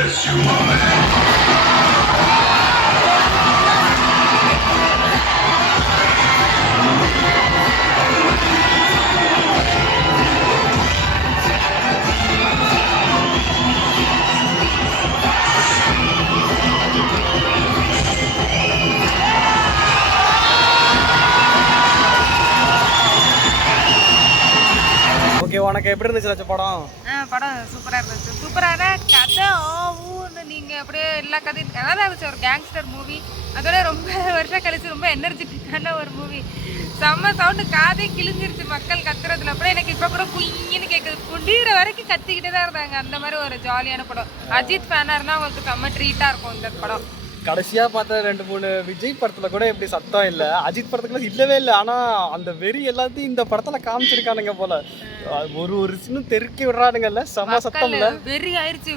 Okay, உனக்கு எப்படி இருந்துச்சு படம்? படம் சூப்பராக இருந்துச்சு. சூப்பரான கதை ஊன்னு நீங்கள் அப்படியே எல்லா கதையும் நல்லா இருந்துச்சு. ஒரு கேங்ஸ்டர் மூவி, அதோட ரொம்ப வருஷம் கழிச்சு ரொம்ப எனர்ஜெட்டிக்கான ஒரு மூவி. செம்ம சவுண்டு, காதே கிழிஞ்சிருச்சு மக்கள் கத்துறதுல. அப்புறம் எனக்கு இப்போ கூட குயின்னு கேட்குது, குண்டிகிற வரைக்கும் கத்திக்கிட்டே தான் இருந்தாங்க. அந்த மாதிரி ஒரு ஜாலியான படம். அஜித் ஃபேனாக இருந்தால் அவங்களுக்கு செம்ம ட்ரீட்டாக இருக்கும் இந்த படம். கடைசியா பார்த்த 2-3 விஜய் படத்துல கூட எப்படி சத்தம் இல்லை, அஜித் படத்துக்குள்ள இல்லவே இல்லை. ஆனா அந்த வெறி எல்லாத்தையும் இந்த படத்துல காமிச்சிருக்கானுங்க போல. ஒரு சின்ன தெருக்கி விடுறானுங்கல்ல, செம சத்தம் இல்ல, வெறி ஆயிடுச்சு.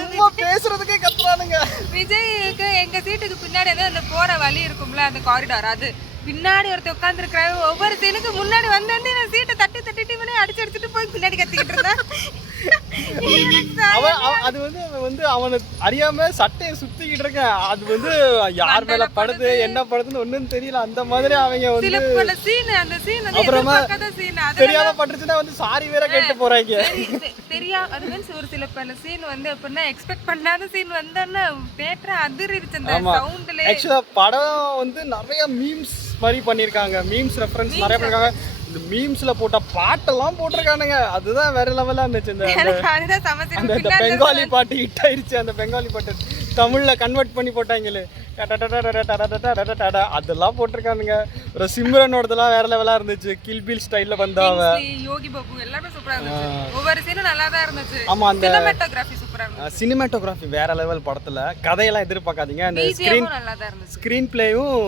சும்மா பேசுறதுக்கே கத்துறானுங்க. விஜய்க்கு எங்க சீட்டுக்கு பின்னாடி அந்த போற வழி இருக்கும்ல, அந்த காரிடார், அது பின்னாடி ஒருத்தர் உட்காந்துருக்காரு. ஒவ்வொரு சீனுக்கு முன்னாடி வந்து நான் சீட்டை தட்டி அடிச்சுட்டு போய் பின்னாடி கத்திக்கிட்டு இருந்தேன். அது வந்து அவனை அறியாம சட்டையை சுத்திக்கிட்டு இருக்கேன். அது வந்து யார் மேல படுது என்ன படுதுன்னு ஒண்ணும் தெரியல. அந்த மாதிரி அவங்க வந்து அப்புறமா தெரியாம பட்டுச்சுன்னா வந்து சாரி வேற கேட்டு போறாங்க. அது மீன்ஸ் ஒரு சில பல சீன் வந்து எப்படின்னா எக்ஸ்பெக்ட் பண்ணாத சீன் வந்தோன்னா தியேட்டர் அதிர்ந்துச்சு அந்த சவுண்ட்ல. ஆக்சுவலா படம் வந்து நிறைய மீம்ஸ் மாதிரி பண்ணிருக்காங்க, மீம்ஸ் ரெஃபரன்ஸ் நிறைய பண்ணிருக்காங்க. இந்த மீம்ஸ்ல போட்ட பாட்டெல்லாம் போட்டிருக்கானுங்க, அதுதான் வேற லெவலா இருந்துச்சு. அந்த பெங்காலி பாட்டு ஹிட் ஆயிடுச்சு. அந்த பெங்காலி பாட்டு தமிழ்ல கன்வெர்ட் பண்ணி போட்டாங்களே, அதெல்லாம் போட்டிருக்கானுங்க. ஒரு சிம்ரனோடதெல்லாம் வேற லெவலா இருந்துச்சு, கில் பில் ஸ்டைல்ல வந்தாவ. யோகி பாபு எல்லாமே சூப்பரா இருந்துச்சு. ஒவ்வொரு சீனும் நல்லா தான் இருந்துச்சு. ஆமா, அந்த சினிமாட்டோகிராஃபி சூப்பரா இருந்துச்சு. சினிமாட்டோகிராஃபி வேற லெவல் படத்துல. கதையெல்லாம் எதிர்பார்க்காதீங்க. அந்த ஸ்கிரீன் பிளேயும்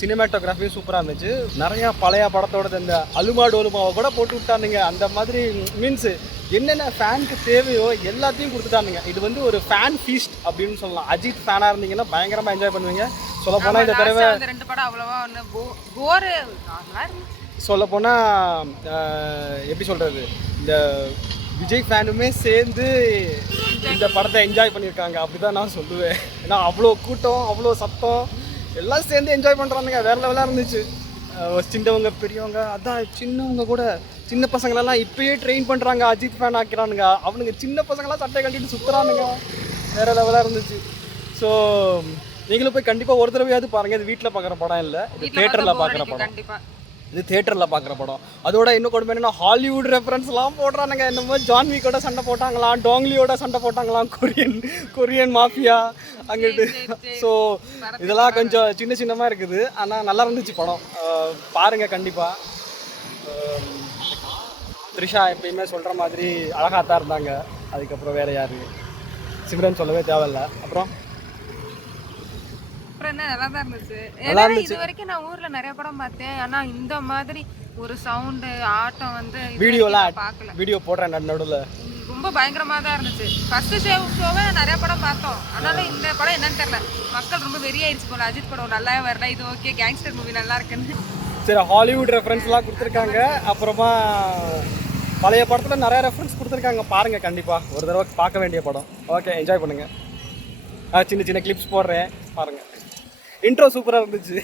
சினிமாட்டோகிராஃபியும் சூப்பராக இருந்துச்சு. நிறையா பழைய படத்தோட இந்த அலுமா டோலுமாவை கூட போட்டு விட்டானுங்க. அந்த மாதிரி மீன்ஸ் என்னென்ன ஃபேனுக்கு தேவையோ எல்லாத்தையும் கொடுத்துட்டானுங்க. இது வந்து ஒரு ஃபேன் ஃபீஸ்ட் அப்படின்னு சொல்லலாம். அஜித் ஃபேனாக இருந்தீங்கன்னா பயங்கரமாக என்ஜாய் பண்ணுவீங்க. சொல்லப்போனால் இந்த தடவை சொல்லப்போனால் எப்படி சொல்கிறது, இந்த விஜய் ஃபேனுமே சேர்ந்து இந்த படத்தை என்ஜாய் பண்ணியிருக்காங்க அப்படி தான் நான் சொல்லுவேன். ஏன்னா அவ்வளோ கூட்டம், அவ்வளோ சத்தம், எல்லாம் சேர்ந்து என்ஜாய் பண்ணுறானுங்க. வேறு லெவலாக இருந்துச்சு. சின்னவங்க பெரியவங்க, அதான் சின்னவங்க கூட சின்ன பசங்களெல்லாம் இப்பயே ட்ரெயின் பண்ணுறாங்க, அஜித் ஃபேன் ஆக்கிறானுங்க. அவனுங்க சின்ன பசங்களாம் சட்டை கட்டிட்டு சுற்றுறானுங்க. வேறு லெவலாக இருந்துச்சு. ஸோ நீங்களும் போய் கண்டிப்பாக ஒரு தடவையாவது பாருங்கள். இது வீட்டில் பார்க்குற படம் இல்லை, இது தியேட்டரில் பார்க்குற படம். இது தியேட்டரில் பார்க்குற படம். அதோட இன்னும் கொடுமை என்னன்னா ஹாலிவுட் ரெஃபரன்ஸ்லாம் போடுறானுங்க. என்னமோ ஜான்விக்கோட சண்டை போட்டாங்களாம், டோங்லியோட சண்டை போட்டாங்களாம், கொரியன் மாஃபியா அங்கிட்டு. ஸோ இதெல்லாம் கொஞ்சம் சின்னமாக இருக்குது. ஆனால் நல்லா இருந்துச்சு படம், பாருங்கள் கண்டிப்பாக. த்ரிஷா எப்பயுமே சொல்கிற மாதிரி அழகாக தான் இருந்தாங்க. அதுக்கப்புறம் வேறு யார், சிம்ரன் சொல்லவே தேவையில்லை. அப்புறம் நல்லா தான் இருந்துச்சு. இது வரைக்கும் நான் ஊர்ல நிறைய படம் பார்த்தேன், ஆனா இந்த மாதிரி ஒரு சவுண்ட் ஆட்டம் வந்து வீடியோலாம் பார்க்கல. வீடியோ போடுறேன் நடுவில், ரொம்ப பயங்கரமா தான் இருந்துச்சு. ஃபர்ஸ்ட் ஷோவே நிறைய படம் பார்த்தோம், ஆனாலும் இந்த படம் என்னன்னு தெரியல, மக்கள் ரொம்ப வெறியாயிருச்சு போல. அஜித் படம் நல்லா வரல, இது ஓகே கேங்ஸ்டர் மூவி நல்லா இருக்குன்னு. சரி, ஹாலிவுட் ரெஃபரன்ஸ்லாம் கொடுத்துருக்காங்க. அப்புறமா பழைய படத்தில் நிறைய ரெஃபரன்ஸ் கொடுத்துருக்காங்க. பாருங்கள் கண்டிப்பாக, ஒரு தடவை பார்க்க வேண்டிய படம். ஓகே, என்ஜாய் பண்ணுங்கள். சின்ன கிளிப்ஸ் போடுறேன் பாருங்கள். இன்ட்ரோ சூப்பராக இருந்துச்சு.